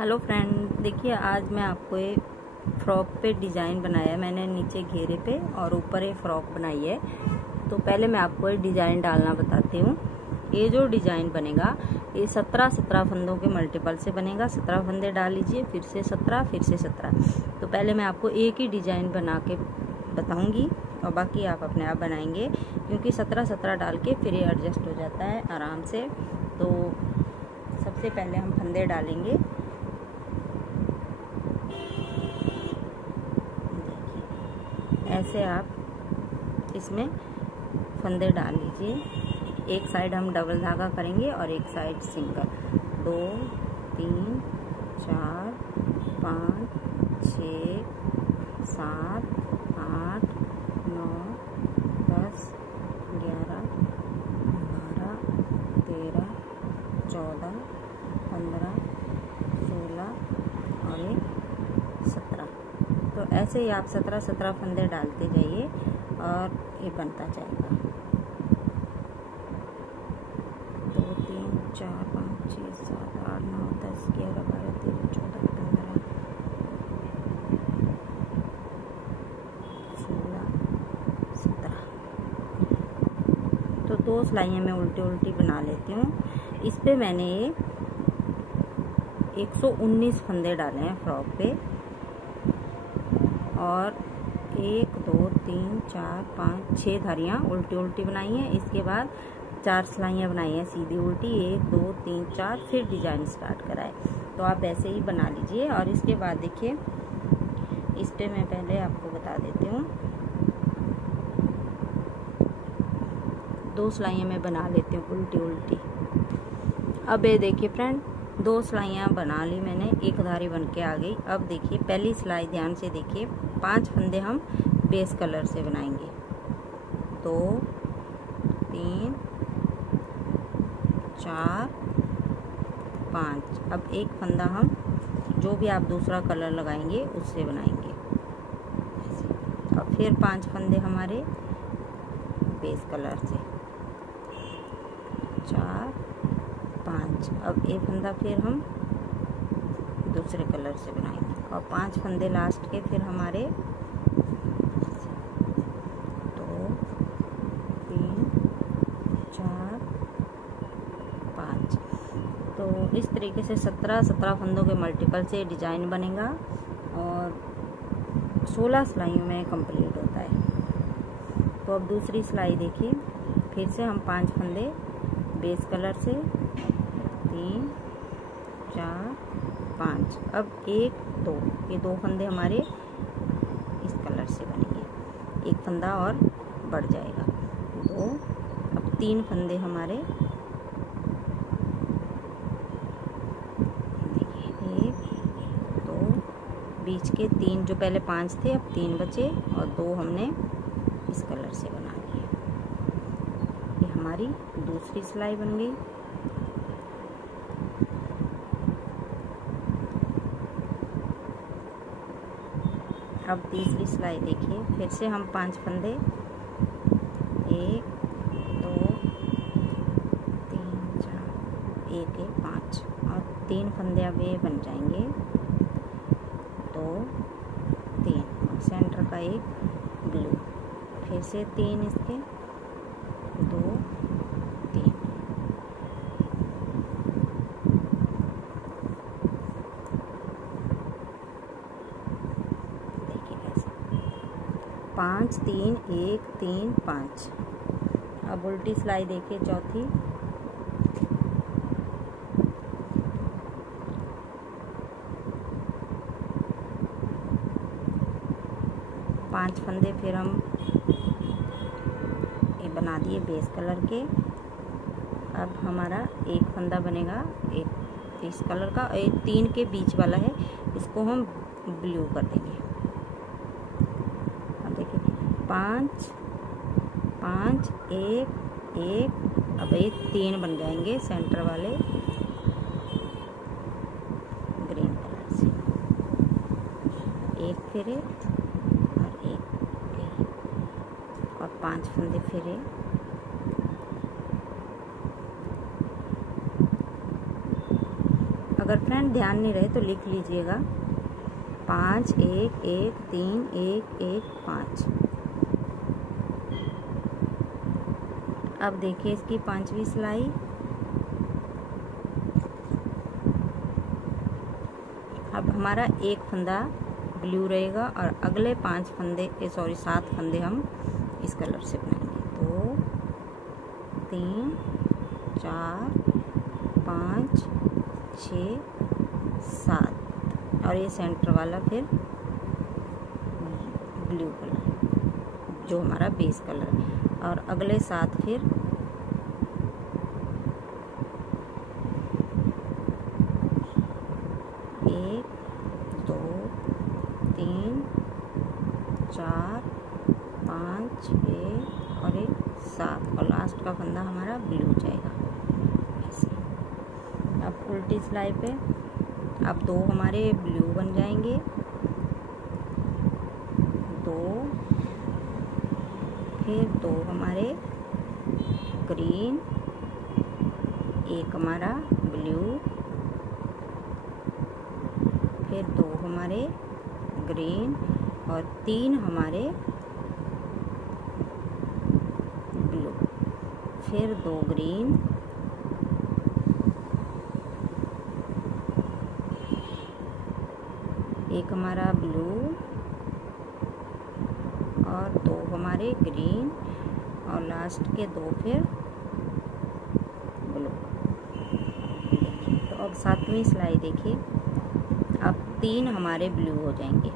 Hello friend, देखिए आज मैं आपको एक फ्रॉक पे डिज़ाइन बनाया है। मैंने नीचे घेरे पे और ऊपर एक फ्रॉक बनाई है। तो पहले मैं आपको एक डिज़ाइन डालना बताती हूँ। ये जो डिज़ाइन बनेगा ये 17 फंदों के मल्टीपल से बनेगा। 17 फंदे डाल लीजिए, फिर से 17, फिर से 17। तो पहले मैं आपको एक ही डिज़ाइन बना के बताऊँगी और बाकी आप अपने आप बनाएंगे, क्योंकि 17 डाल के फिर ये एडजस्ट हो जाता है आराम से। तो सबसे पहले हम फंदे डालेंगे। ऐसे आप इसमें फंदे डाल लीजिए। एक साइड हम डबल धागा करेंगे और एक साइड सिंगल। 2 3 4 5 6 7 8 9 10 11 12 13 14 15 16 और 17। तो ऐसे ही आप 17 फंदे डालते जाइए और ये बनता जाएगा। 2 3 4 5 6 7 8 9 10 11 12 13 14 15 16 17। तो 2 सिलाइयाँ मैं उल्टी उल्टी बना लेती हूँ। इस पे मैंने 119 फंदे डाले हैं फ्रॉक पे, और 1 2 3 4 5 6 धारियाँ उल्टी उल्टी बनाई हैं। इसके बाद 4 सिलाइयाँ बनाई हैं सीधी उल्टी। 1 2 3 4 फिर डिजाइन स्टार्ट करा है। तो आप ऐसे ही बना लीजिए। और इसके बाद देखिए, इस पे मैं पहले आपको बता देती हूँ। 2 सिलाइयाँ मैं बना लेती हूँ उल्टी उल्टी। अब ये देखिए फ्रेंड, 2 सिलाइयाँ बना ली मैंने, एक धारी बन के आ गई। अब देखिए पहली सिलाई ध्यान से देखिए, 5 फंदे हम बेस कलर से बनाएंगे। 2 3 4 5। अब एक फंदा हम जो भी आप दूसरा कलर लगाएंगे उससे बनाएंगे। अब फिर 5 फंदे हमारे बेस कलर से, 4 5। अब एक फंदा फिर हम दूसरे कलर से बनाएंगे और 5 फंदे लास्ट के फिर हमारे 2 3 4 5। तो इस तरीके से 17 फंदों के मल्टीपल से डिजाइन बनेगा और 16 सिलाइयों में कंप्लीट होता है। तो अब दूसरी सिलाई देखिए, फिर से हम 5 फंदे बेस कलर से, 3 4 5। अब 1 2, ये 2 फंदे हमारे इस कलर से बनेंगे। एक फंदा और बढ़ जाएगा। 2। अब 3 फंदे हमारे, देखिए 1 2, बीच के 3 जो पहले 5 थे अब 3 बचे और 2 हमने इस कलर से बना लिए। ये हमारी दूसरी सिलाई बन गई। अब तीसरी सिलाई देखिए, फिर से हम 5 फंदे, 1 2 3 4 1 1 5 और 3 फंदे अब ये बन जाएंगे। 2 3 और सेंटर का एक ब्लू, फिर से 3 इसके, 2 3। 5 3 1 3 5। अब उल्टी सिलाई देखिए चौथी, पांच फंदे फिर हम ये बना दिए बेस कलर के। अब हमारा एक फंदा बनेगा एक इस कलर का, एक 3 के बीच वाला है, इसको हम ब्लू कर देंगे। 5 5 1 1। अब एक 3 बन जाएंगे सेंटर वाले ग्रीन कलर से, एक फिरे और एक और 5 फंदे फिरे। अगर फ्रेंड ध्यान नहीं रहे तो लिख लीजिएगा 5 1 1 3 1 1 5। अब देखिए इसकी 5वीं सिलाई। अब हमारा एक फंदा ब्लू रहेगा और अगले 7 फंदे हम इस कलर से बनाएंगे। 2 3 4 5 6 7 और ये सेंटर वाला फिर ब्लू कलर जो हमारा बेस कलर है, और अगले 7 फिर 1 2 3 4 5 6 और 7 और लास्ट का फंदा हमारा ब्लू जाएगा ऐसे। अब उल्टी सिलाई पे अब 2 हमारे ब्लू बन जाएंगे, 2 फिर 2 हमारे ग्रीन, 1 हमारा ब्लू, फिर 2 हमारे ग्रीन और 3 हमारे ब्लू, फिर 2 ग्रीन, 1 हमारा ब्लू और 2 हमारे ग्रीन और लास्ट के 2 फिर ब्लू। देखिए तो अब 7वीं सिलाई देखिए, अब 3 हमारे ब्लू हो जाएंगे,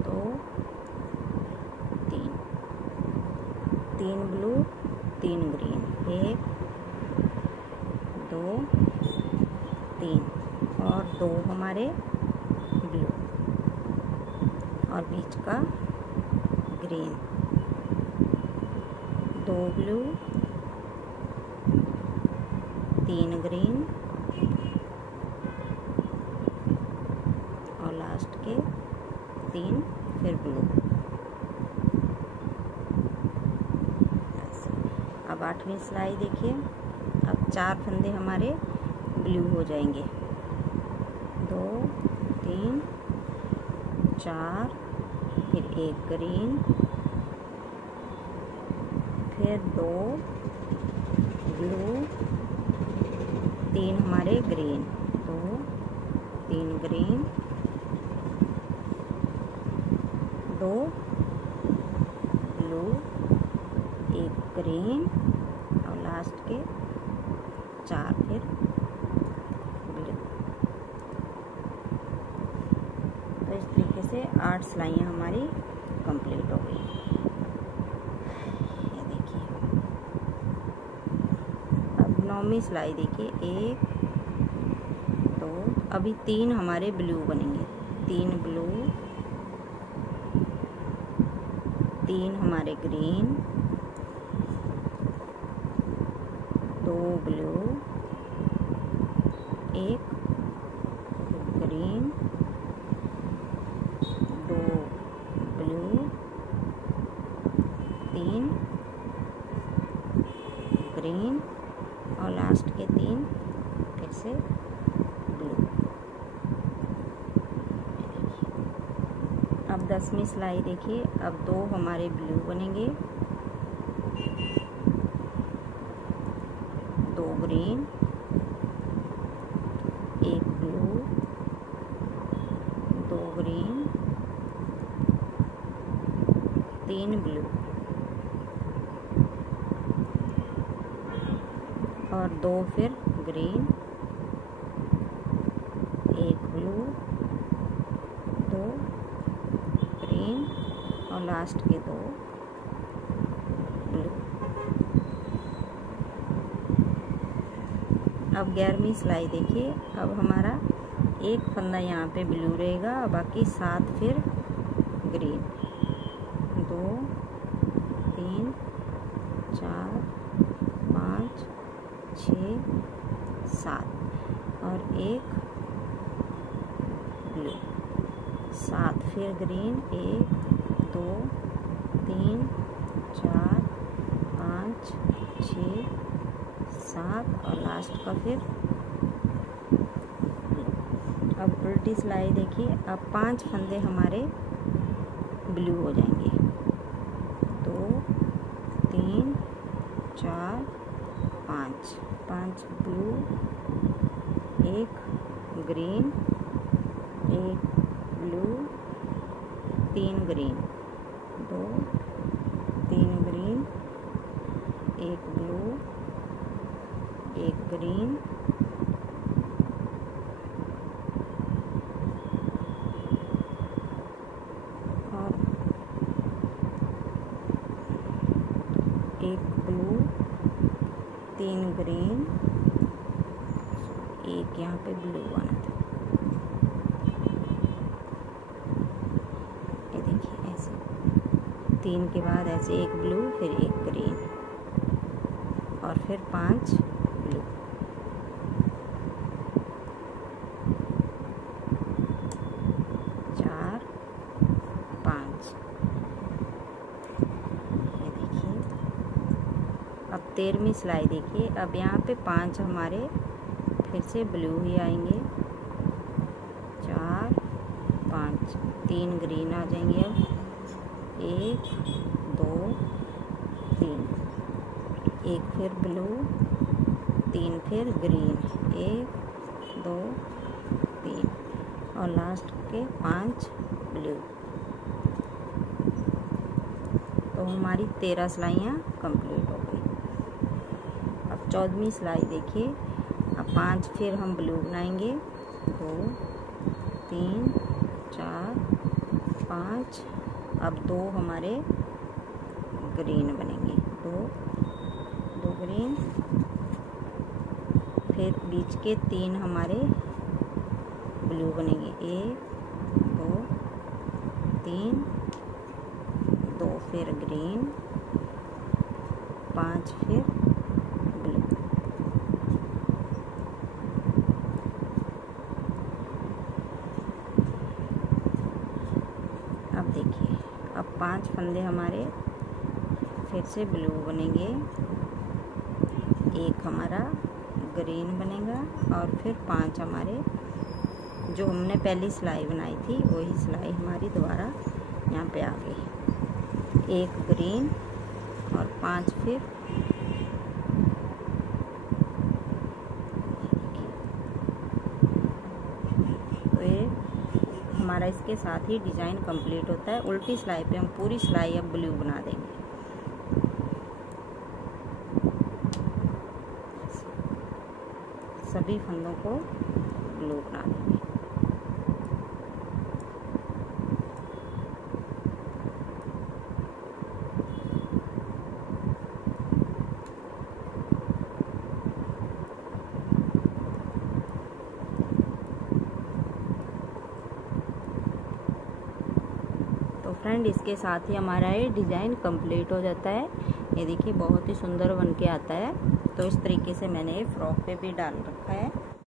2 3 ब्लू 3 ग्रीन, 1 2 3 और 2 हमारे ब्लू और बीच का ग्रीन, 2 ब्लू 3 ग्रीन और लास्ट के 3 फिर ब्लू। अब 8वीं सिलाई देखिए, अब 4 फंदे हमारे ब्लू हो जाएंगे, 2 3 4 फिर 1 ग्रीन, फिर 2 ब्लू 3 हमारे ग्रीन, 2 3 ग्रीन, 2 ब्लू 1 ग्रीन और लास्ट के 4 फिर ब्लू। तो इस तरीके से 8 सिलाइयाँ हमारी कंप्लीट हो गई। ये देखिए अब 9वीं सिलाई देखिए, 1 2 अभी 3 हमारे ब्लू बनेंगे, 3 ब्लू 3 हमारे green, 2 blue 1 green, 2 blue 3 green और लास्ट के 3 फिर से ब्लू। अब 10वीं सिलाई देखिए, अब 2 हमारे ब्लू बनेंगे, 2 ग्रीन 1 ब्लू, 2 ग्रीन 3 ब्लू और 2 फिर ग्रीन, 1 ब्लू, 2 ग्रीन और लास्ट के 2 ब्लू। अब 11वीं सिलाई देखिए, अब हमारा एक फंदा यहाँ पे ब्लू रहेगा और बाकी 7 फिर ग्रीन, 2 3 4 5 6 7 और 1 ब्लू, 7 फिर ग्रीन, 1 2 3 4 5 6 7 और लास्ट का फिर उल्टी सिलाई देखिए। अब 5 फंदे हमारे ब्लू हो जाएंगे। 2 3 4 5 5 blue, 1 green, 1 blue, 3 green, 2 3 green, 1 blue, 1 green, और 1 ब्लू, 3 ग्रीन, 1 यहाँ पे ब्लू आना था। ये देखिए ऐसे 3 के बाद ऐसे 1 ब्लू, फिर 1 ग्रीन, और फिर 5 ब्लू। चार 5। ये देखिए। अब 13वीं सिलाई देखिए। अब यहाँ पे 5 हमारे फिर से ब्लू ही आएंगे। 4 5 3 ग्रीन आ जाएंगे। अब 1 2 3, 1 फिर ब्लू, 3 फिर ग्रीन, 1 2 3, और लास्ट के 5 ब्लू। तो हमारी 13 सिलाइयाँ कंप्लीट हो गई। अब 14वीं सिलाई देखिए। अब 5 फिर हम ब्लू बनाएंगे। 2 3 4 5, अब 2 हमारे ग्रीन बनेंगे। 2 ग्रीन, फिर बीच के 3 हमारे ब्लू बनेंगे। 1 2 3, 2 फिर ग्रीन, 5 फिर ब्लू। अब देखिए। अब 5 फंदे हमारे फिर से ब्लू बनेंगे। 1 हमारा ग्रीन बनेगा, और फिर 5 हमारे जो हमने पहली सिलाई बनाई थी वही सिलाई हमारी दोबारा यहाँ पे आ गई। 1 ग्रीन और 5 फिर तो ये हमारा इसके साथ ही डिज़ाइन कंप्लीट होता है। उल्टी सिलाई पे हम पूरी सिलाई अब ब्लू बना देंगे। सभी फंदों को ब्लू बना देंगे। तो फ्रेंड, इसके साथ ही हमारा ये डिज़ाइन कंप्लीट हो जाता है। ये देखिए बहुत ही सुंदर बन के आता है। तो इस तरीके से मैंने फ्रॉक पे भी डाल रखा है।